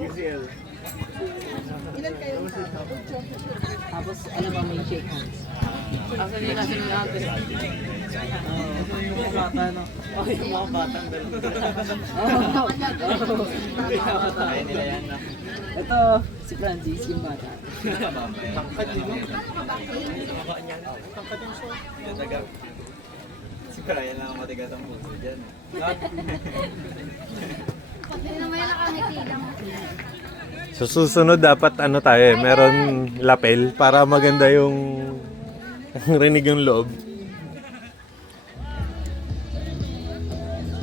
UCL. Ilan kayo? Tapos, ano ba, may shake hands. Asan yung kasi yung hands? Yung mga bata, no? Oh, yung mga batang dalawa. Kaya nila yan, no? Ito, si Francis, yung bata. Tangkad din mo. Tangkad niyan. Tangkad yung show. Si Brian lang ang matigas ang puso dyan. Hindi naman yan nakangiti lang. Sa susunod dapat ano tayo meron lapel para maganda yung rinig yung loob.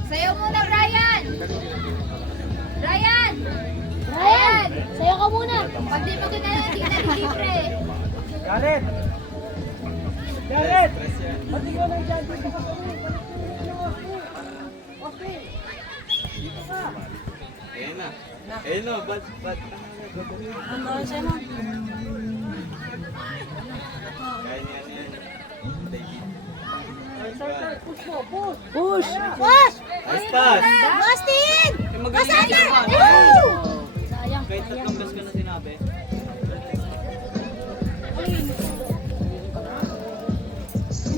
Sayaw muna, Brian! Brian! Brian! Sayaw ka muna! Pag di mo ganyan, hindi na libre. Jared! Jared! Pati ko lang dyan. Dito ka kami. Okay. Dito ka. Ayun na. Ayun na, bad. Ano siya mo? Kaya niya yan. Push mo, push! Push! Push! Nice pass! Austin! Kasama! Sayang. Kahit tatlong gas ko na sinabi.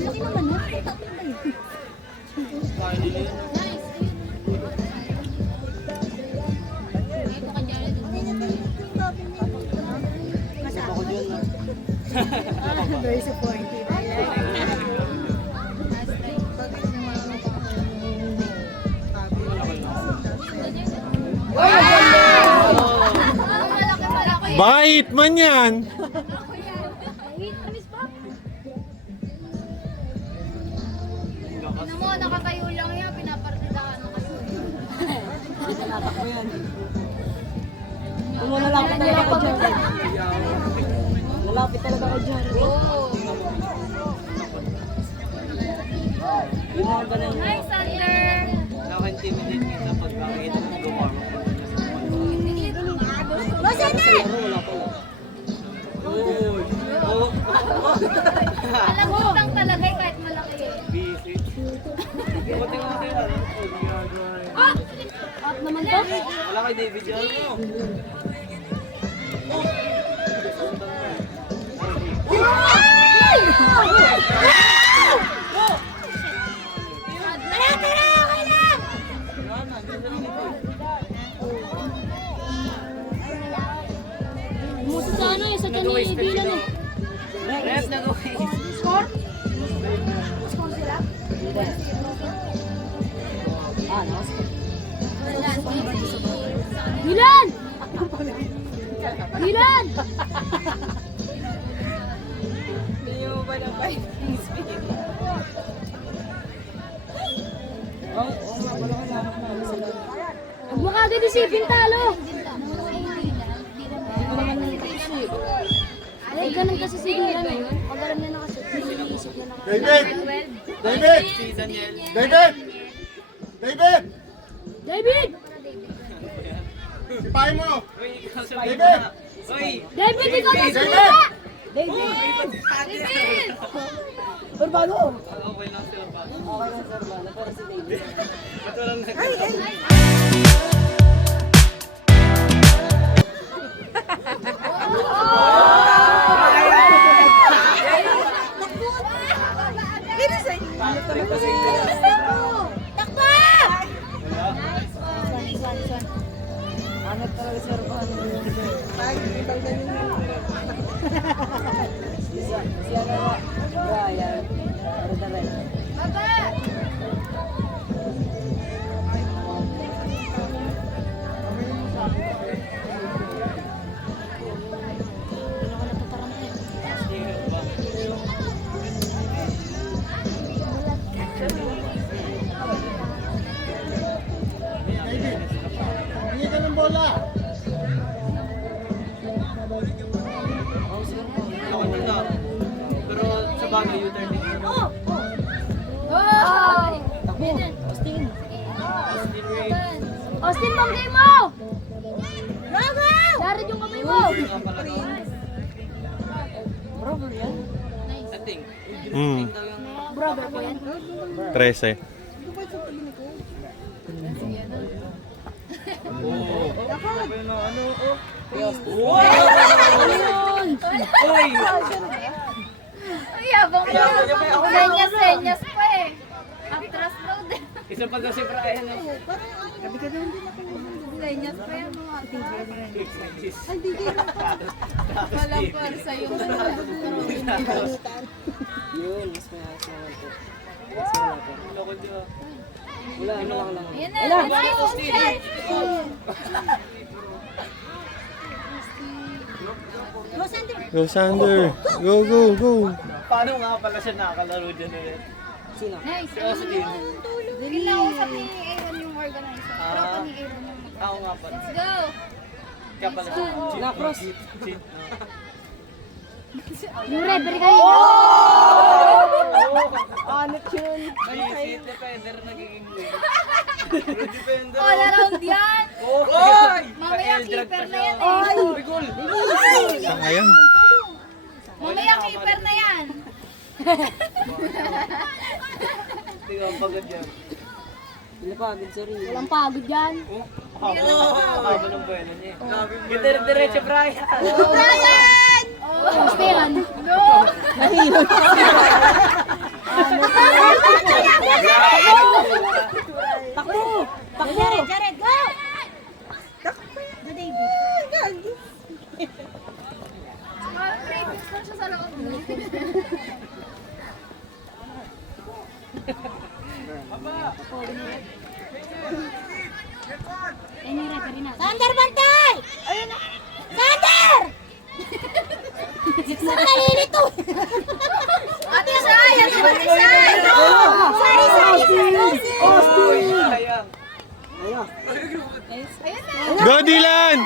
Laki naman na. Kaya nila yun. Nice. Dito ka dyan. Ako dyan, no? Very supportive. Bait man yan! Ano mo, nakatayo lang yan, pinapartidahan mo kasi. Tinatakbo yan. Kung lalapit talaga ako dyan. Lalapit talaga ako dyan. Oo. Yung mga ganun. Hi, Sander! Nakaka-intimidate minsan pag nakikita ng gumaro. Basta na! Wala pala. Alam mo lang talaga eh, kahit malaki eh. Busy. Buti mo kayo. Up naman to? Wala kay David yan, no? Musa sa ano eh, sa dyan ni Dylan eh. Ref, nag-away. Score? Score sila? Ah, nakaskip. Dylan! Dylan! Hindi nyo ba na fighting speed? Oo, nga pala kailangan na sila. Huwag mo kagad isipin talo! Ay, ganun kasi si Dylan eh. Pag alam niya na kasi, iniisip niya na kasi. David! David! Si Daniel. David! David! David! Sipahin mo! Uy, ikaw sa David! Uy! David, ikaw na David! salita! David! David! Urbano! Okay lang sila pa. Okay lang sir, Urbano. Pero si David. Ba't walang Takbo! Angat talaga si Urbano. Si ano na? Brian. Pero na rin. Baba! Hingi ka ng bola! Ako din na. Pero sa bagay, U-turn din. Oh! Takbo! Austin! Austin Ray! Austin, banggay mo! Bravo! Jared yung kamay mo! Brother yan? I think. Hmm, Brother ko yan. 13. Oo. Ano, oh. Uy! Ay, yabang mo. Senyas pa eh. Actress daw din. Isa pa daw si Brian. Senyas pa yan mga Walang parsa yung Yun, mas may ayos naman po. Mas malapit. Wala, lang. Ayan na, nice. Go, Sander. Go, go, go. Paano nga pala siya nakakalaro dyan ulit? Sino? Nice. Si Austin. Kinausap ni Aaron yung organizer. Tropa ni Aaron yung Ako nga pala. Let's go! Kaya pala siya. Nakros. Yung referee kayo. Anit yun. Si defender nagiging wing. Pero defender. All around yan. Oy! Mamaya keeper na yan Ay! eh. Bigol! Sayang. Mamaya keeper na yan. Hindi ka pagod yan. Wala pa, good sorry. Walang pagod yan. Haba ng buwelo niya. Diretso Brian. Brian! Gusto yan. No! Takbo! Takbo! Jared, go! Practice lang siya sa loob. Sander, bantay! Sander! Nakalilito! Ate Sai! Ate Sai! Sorry, sorry! Sayang. Ayun. Ayun na! Go, Dylan!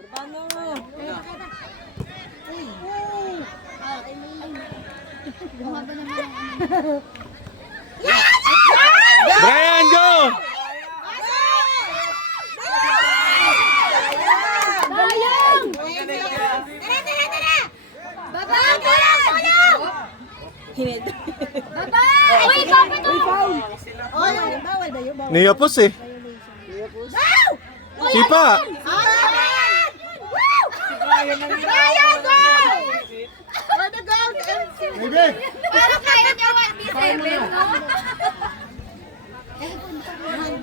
Urbano. Bumaba naman ang ano. Brian, go! Bayang! Tara, tara, tara! Baba! Tulong! Tulong! Hined. Baba! Uy, kapit Uy, foul! Niyapos eh. Sipa! Bayang! Go! Parang kaya niya 1v7, no?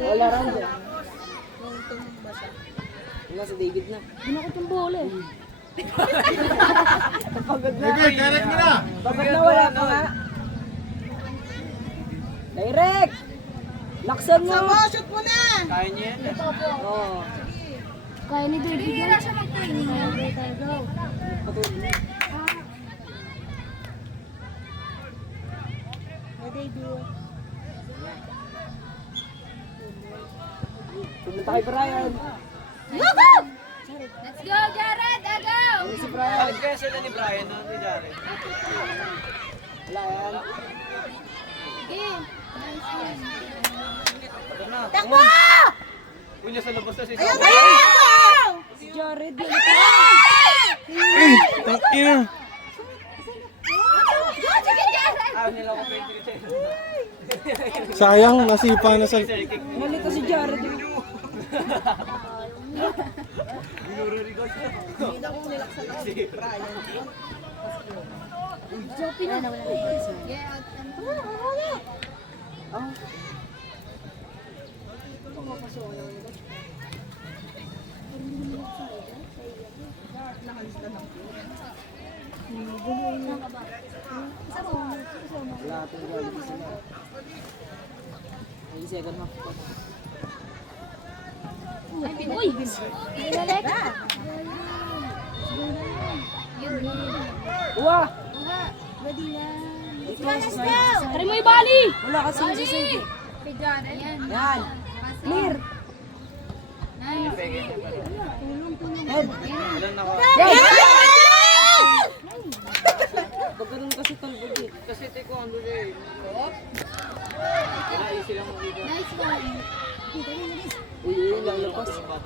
Wala rin dyan. Wala si David na. Ginakot yung bola eh. Pagod na, wala pa nga. Direct! Laksan mo! Shoot mo na! Kaya niya yan eh. Oo. Kaya ni David yan. Hindi siya mag-training yan. Go. Patuloy. Pumunta kay Brian. Let's go! Let's go, Jared! Agaw! Ano si Brian? Balik kaya sila ni Brian na ni Jared. Wala yan. Okay. Nice one. Ito na. Takbo! Uy, nasa labas na si Si Jared yun. Ay, tangina. Sige, Jared! Ah, nila ko 23. Sayang, nasipa na sa... Malito si Jared yun. Jopi na. Yeah, Wala itong Jared. Ay, second half pa. Uy! Balik! Uwa! Ready na. Let's go! Try mo yung bali! Wala kasi yung sisig. Kay Jared. Yan. Yan! Clear! Nice. Head! Ilan ako? Pag ganun kasi talbog eh. Kasi taekwondo siya eh. Wala, easy lang makita. Nice one. Uy, uy, lalabas. Gago,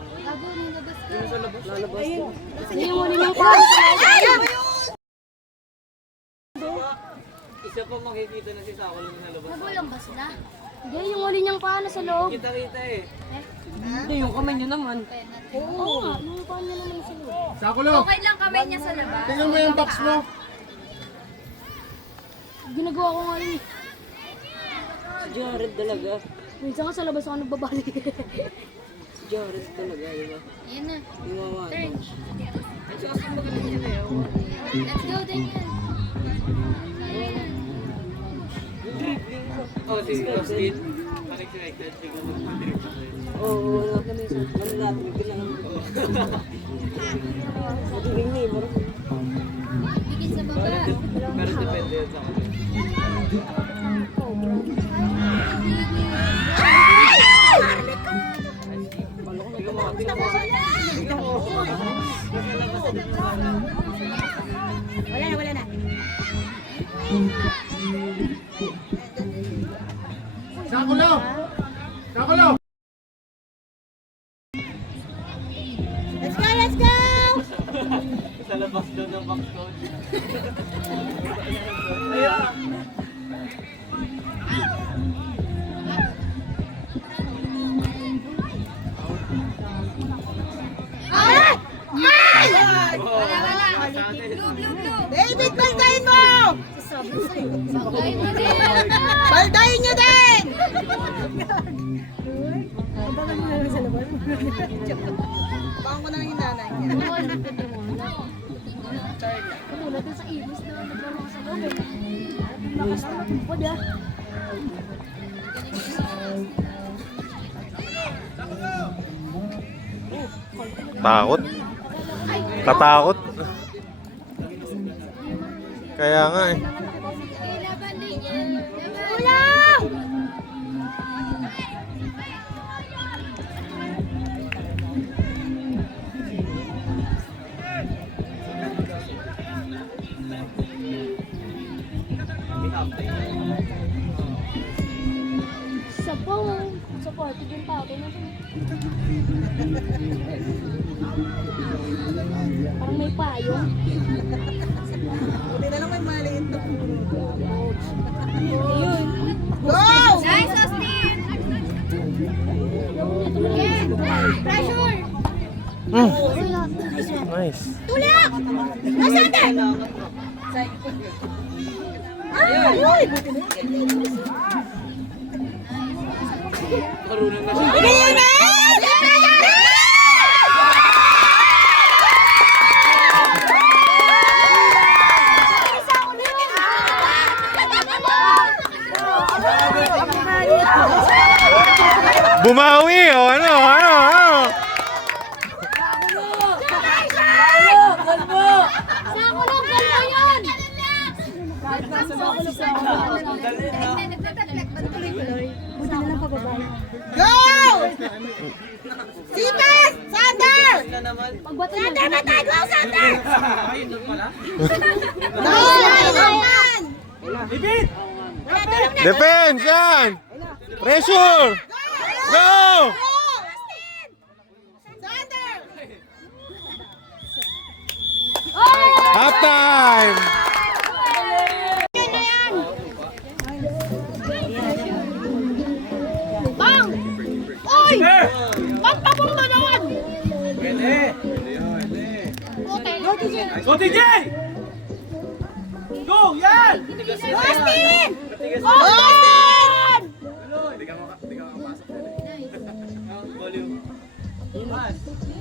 nilabas ka. Lalabas din. Hindi mo naman pa. Isa pa makikita na si Sako lang nalabas. Magulang ba sila? Hindi, yung huli niyang paa na sa loob. Kita-kita eh. Hindi, yung kamay niya naman. Oo nga, yung paa niya naman sa loob. Sakulo, Okay lang kamay niya sa labas. tingnan mo yung box mo. Ginagawa ko nga yun eh. Si Jared talaga. Minsan nga sa labas ako nagbabalik. Si Jared talaga, di ba? Yan na. Yung mga Turn. At saka sa magaling niya na yun. Let's go din yan. Oh, si Austin. Unexpected. Siguro mag-drip siya. Oo, wala kami sa ano natin, kailangan mo. Matiling na eh, bro. Bigit sa baba. Pero depende yun sa akin. Sakulo! Sakulo! Sa labas doon ng box coach. David, baldayin mo! Sakay mo din. Baldayin nyo din! Baka ko na lang yung nanay niya. Kamulat sa ibis na naglaro ka sa loob eh. Nakasapod ah. Takot. Tatakot. Kaya nga eh. Okay, laban din yan. Laban. Kulang! Sa pong, sa party din pa ako. Parang may payong. Buti na lang may maliit na puno. Ayun. Go! Nice, Austin. Pressure. Nice. Tulak! Nasa atin! Ay! Ay! Buti na. Marunong na siya. Bigay yun na! Bumawi o ano? Sa kulong, kalma yan! Go! Sipas! Sander! Sila naman. Pagbato mo. Sander, batay! Go, Sander! Ayun doon pala. Go! Laban! Bibit! Wala, tulong na! Defense yan! Pressure! Go! Sander! Half time! Bang! Uy! Pagpapong mo naman! Pwede! Go, TJ! Go! Yan! Austin! Tigas Go, Austin! Hindi ka makapasok din eh. Volume.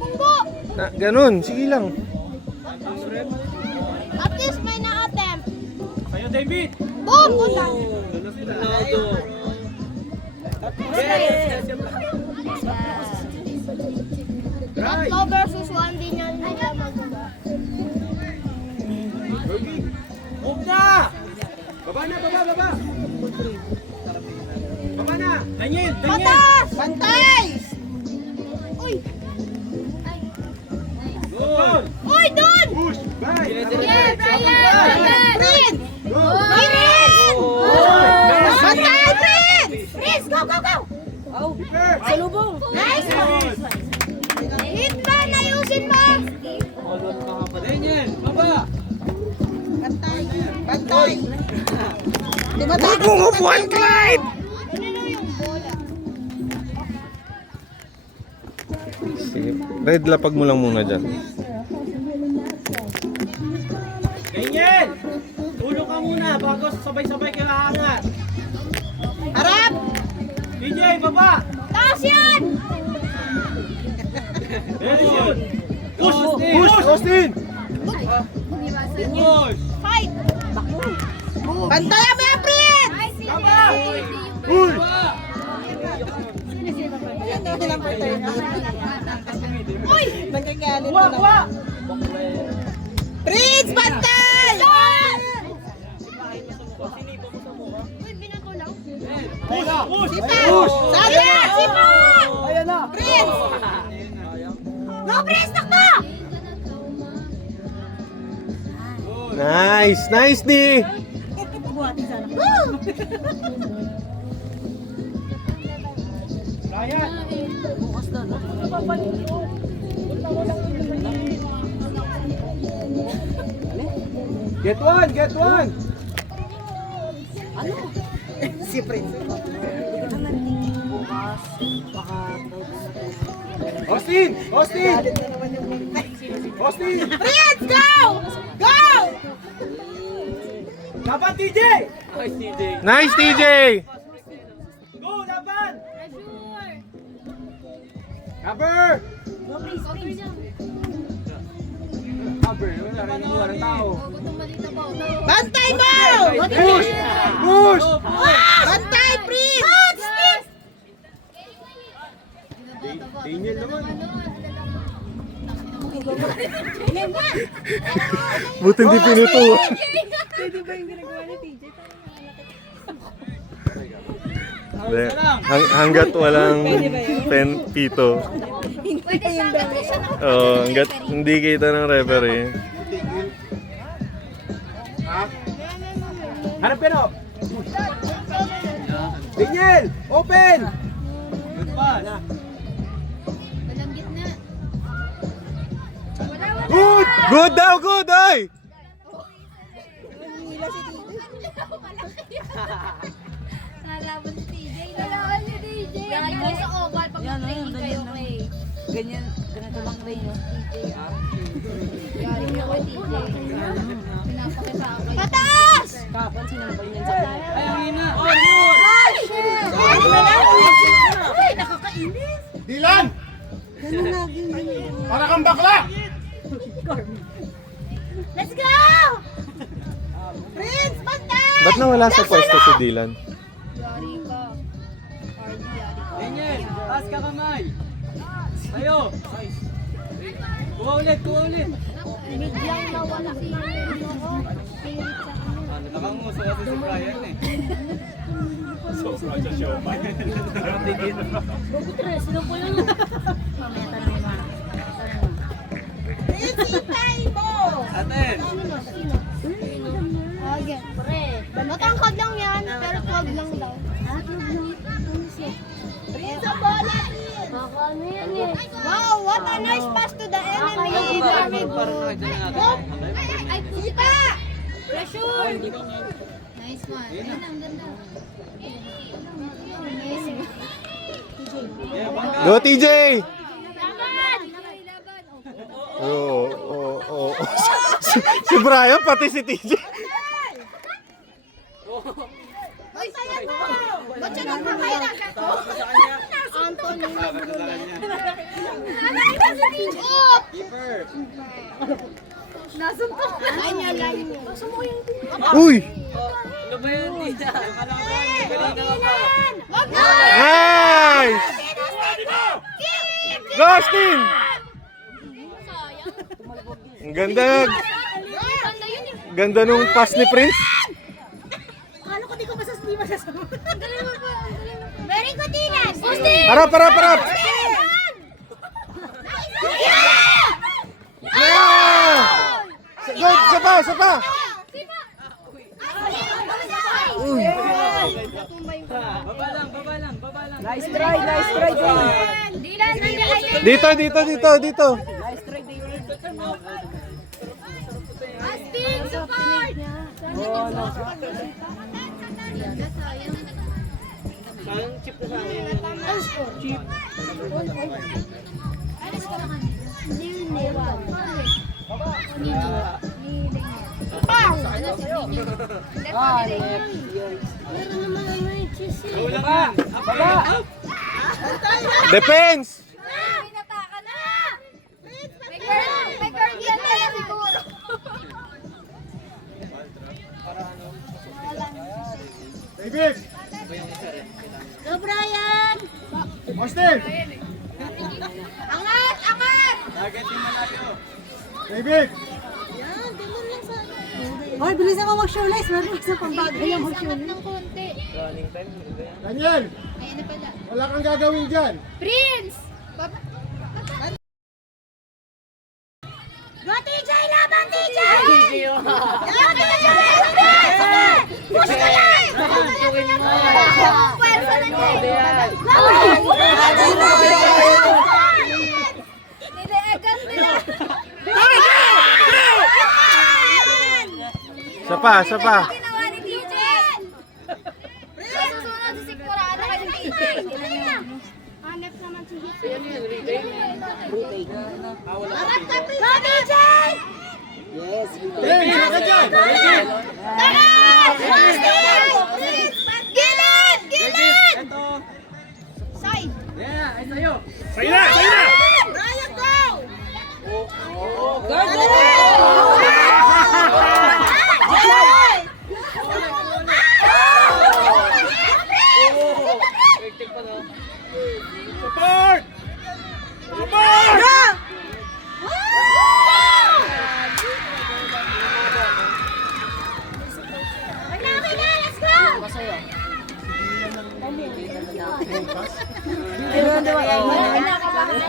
Punggo! Ganun, sige lang. At least may na-attempt. Sa'yo, David! Boom! Ronaldo. Yes! Right! 2 versus 1 din yan nila magawa. Move na! Baba na, baba! Baba na! Daniel! Patas! Pantay! Uy! Goal! Uy, doon! Push! Bye! Yeah, Brian! Prince! Go! Prince! Nice! Pantay, Prince! Prince, go, go, go! Salubong! Nice! Hitman, ayusin mo! Daniel! Baba! Pantay! Pantay! Di ba tayo? Umupuan, Clyde! Red, lapag mo lang muna dyan. Ganyan! Tulog ka muna bago sabay-sabay kayo aangat. Harap! DJ, baba! Taas yan! Very good! Push! Push! Austin! Push! Fight! Bantayan mo yan, Prince! Nice! Uy! Nagkagalit Kuha! na. Kuha! Prince, bantay! Uy, binato lang. Push! Push! Sipa! Push! Sabi! Sipa! Ayan na! Prince! Go, Prince! Takbo! Nice! Nice, Di! Ryan! Get one! Get one! Si Prince. Austin! Austin! Galit na naman yung Austin! Prince, go! Go! Laban, TJ! Nice, TJ! Go, laban! Pressure! Cover! Cover niya. Cover! Wala rin yung ng tao. Huwag itong malita pa. Bantay mo! Push! Push! Bantay, Prince! Daniel naman. Buti hindi pinuto. Hindi. Hanggat walang pito. Pwede siya, pwede siya na. Hanggat hindi kita ng referee. Hanap ka no? Daniel! Open! Good pass. Walang gitna. Wala. Good! Good daw! Good! Ay! Nalaban si TJ. Nalaban si TJ. Yan kayo sa oval pag training kayo kay. Ganyan, ganito lang rin yun. Yari mo kay TJ. Pinapakita ako. Pataas! Kapansin naman ba yun sa kanya? Ay, ang ina! Ay, nakakainis! Dilan! Para kang bakla! Let's go! Prince, bantay! Ba't nawala sa pwesto si Dylan? Yari ka. RD, yari ka. Daniel, taas ka kamay! Tayo! Kuha ulit, kuha ulit! Biglang nawala si spirit sa ano. Nakanguso kasi si Brian eh. Prince, hintay mo! Aten! Again, pre. Matangkad lang yan, pero wag lang daw. Prince, ang bola! Baka ano yan eh. Wow, what a nice pass to the enemy! Very good! Ay, sipa! Pressure! Nice one. Ayun, ang ganda. Nice. Go, TJ! Laban! Laban! Oo. Si Brian, pati si TJ. Uy, sayang mo! Ba't siya nagpapahirap? Anthony. Nanay na si TJ! Oh! Keeper! Nasuntok. Ay, niya lang. Sumuko yung Uy! Ano ba yun, Tita? Wag na! Nice! Go, Austin! Ang ganda. Ganda yun eh. Ganda nung pass ni Prince. Akala ko di ko masasama. Ang galing mo pa. Ang galing mo pa. Very good, Dylan. Austin! Harap! Yeah! Yeah! Go, isa pa! Baba lang! Nice try, Dylan. Dylan, nandiyan. Dito. Nice try, Dylan. Austin, support! Parang chip na sa akin. Chip. Alis ka na kanina. Hindi yun eh. Ano si DJ? Meron naman ano yung cheese eh. Go lang yan. Baba! Defense! May nataka na! May guardian na yan siguro. David! Go, Brian! Austin! Angat! Angat! Target yung malayo. David! Yan, ganun lang sa Hoy, bilis na mag-shoelace. Meron sa pambagay yung Angat mag-shoelace. ng konti. Running time. Daniel! Ayan na pala. Wala kang gagawin dyan. Prince! Go, TJ! Laban, TJ! Go, TJ! Push ka lang! Pwersa na niya! Nileegan nila! Isa pa, isa pa. Ginawa ni TJ! Susunod si Sigurado kay TJ! Hanap naman si Hanap ka, Go, TJ! Yes, James, saka dyan! Gilid! Gilid! Ito. Side! Yeah, ay sa'yo. Sa'yo na! Sa'yo na! Brian, go! Hectic pa no? Support! Support! Okay na, let's go!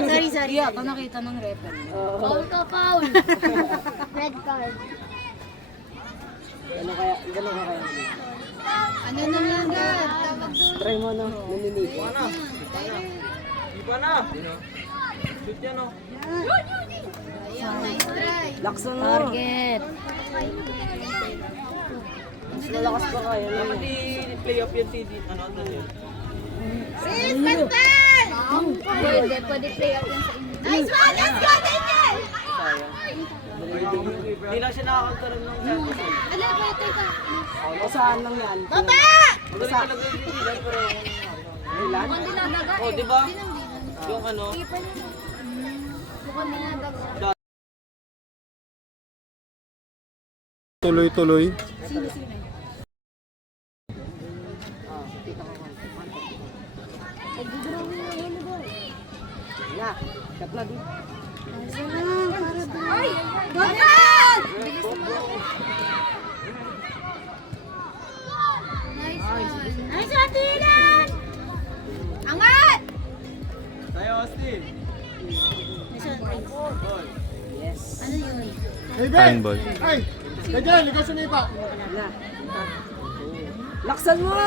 Sorry, sorry. Ako nakita ng refer. Foul ka, foul! Red card. Gano'n ka kaya? Ano na lang agad? Tawag doon. Try mo na. Naninig. Di ba na? Shoot yan oh. Ayun, nice try. Laksan mo. Target. Mas malakas pa kaya. Dapat i-play up yan si ano yun. Sis, Pascal! Pwede play out yan sa inyo. Nice one! Let's go, Daniel! Hindi lang siya nakakagkaroon ng chance. Ala, better ka. Saan lang yan? Baba! Magaling talaga yung Dylan pero Mukhang dinadaga eh. Oh, di ba? Dinang-dinan. yung ano, Keeper niya. Mukhang dinadaga. Tuloy-tuloy. Na. Cut na din. Ay! Baba! Bilis naman. Nice one. Nice one, Dylan! Angat! Sa'yo, Austin. Yes. Ano yun? David! Handball. Ay! Daniel, ikaw sumipa. Na. Laksan mo!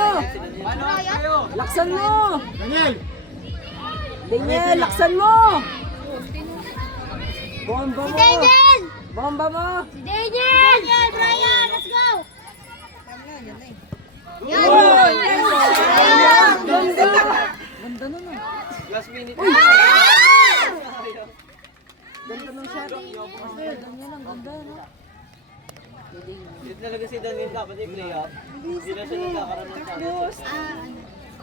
Paano sa'yo? Laksan mo! Daniel! Daniel, laksan mo! Bomba Si mo! Daniel! Bomba mo! Si Daniel! Daniel, Brian, let's go! Yan! Ganda nun ah. last minute. Ah! Ganda nung shot. Daniel, ang ganda no? Hindi talaga si Daniel dapat i-play up. Hindi na siya nagkakaroon ng chance.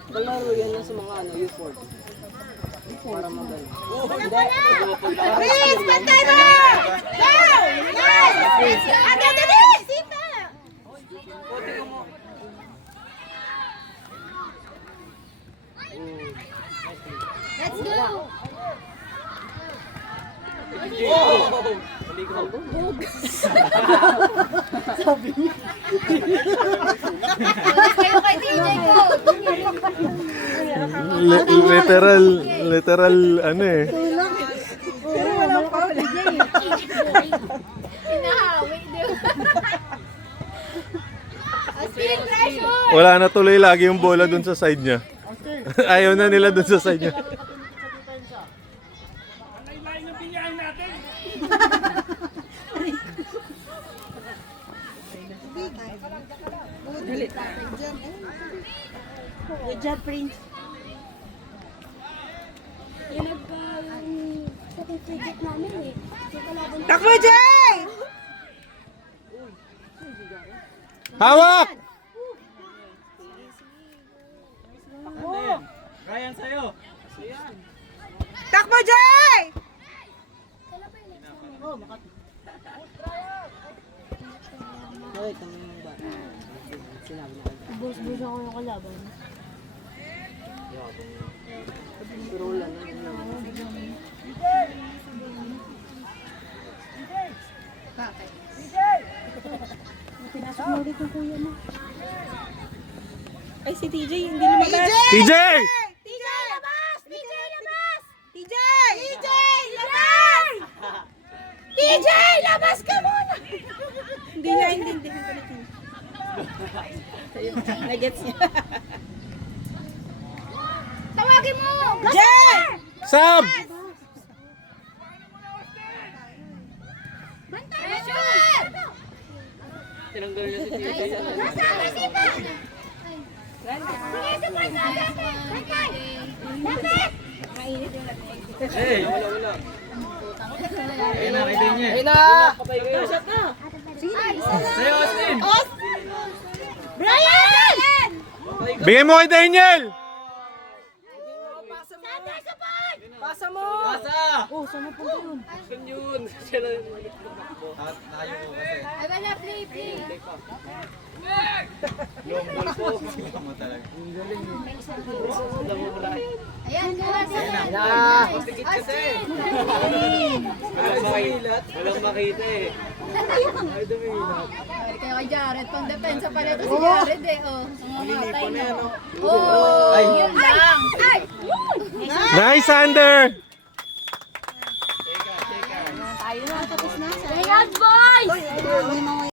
Palaro yan lang sa mga ano, U40. Para magaling. Please, pantay mo! Go! Yes! Agad na din! Sita! Let's go! Hindi ko Tulis kayo kay DJ ko! Literal, ano eh. Inahawi din. Austin, pressure! Wala na tuloy lagi yung bola dun sa side niya. Ayaw na nila dun sa side niya. Good job, Prince. gusto kong favorite namin eh. Yung kalaban ko. Takbo, Jay! Hawak! Ryan, sa'yo. Takbo, Jay! Hoy, tanong mo ba? Sinabi na agad. Bus-bus ako yung kalaban. Pero wala na. Pinasok mo ulit yung kuya mo. Ay, si TJ, hindi lumabas. TJ! TJ, labas! TJ, labas! TJ! TJ, labas! TJ, labas ka muna! Hindi niya intindihan ko nito. Nagets niya. Tawagin mo! Jay! Sab! Bantay mo siya! Tinanggal niya si TJ. Nasaan si Pa? Sige, support na natin! Bantay! Lapit! Hey! Ayun na, kay Daniel. Ayun na! Shot na! Sa'yo, Austin! Brian! Bigay mo kay Daniel! Pasa mo! Pasa! Oh, saan mo punta yun? Yun yun. Siya na yung Nakayo ko kasi. Ay, wala, play. Long ball po. Mo talaga. Ayan, wala na. Tikit kasi. Walang makita eh. Ay, dumilat. Kaya kay Jared, pang depensa pala ito si Jared eh, oh. Mamatay na. Ay. Yun lang. Ay! Nice, Sander! Three hands, boy!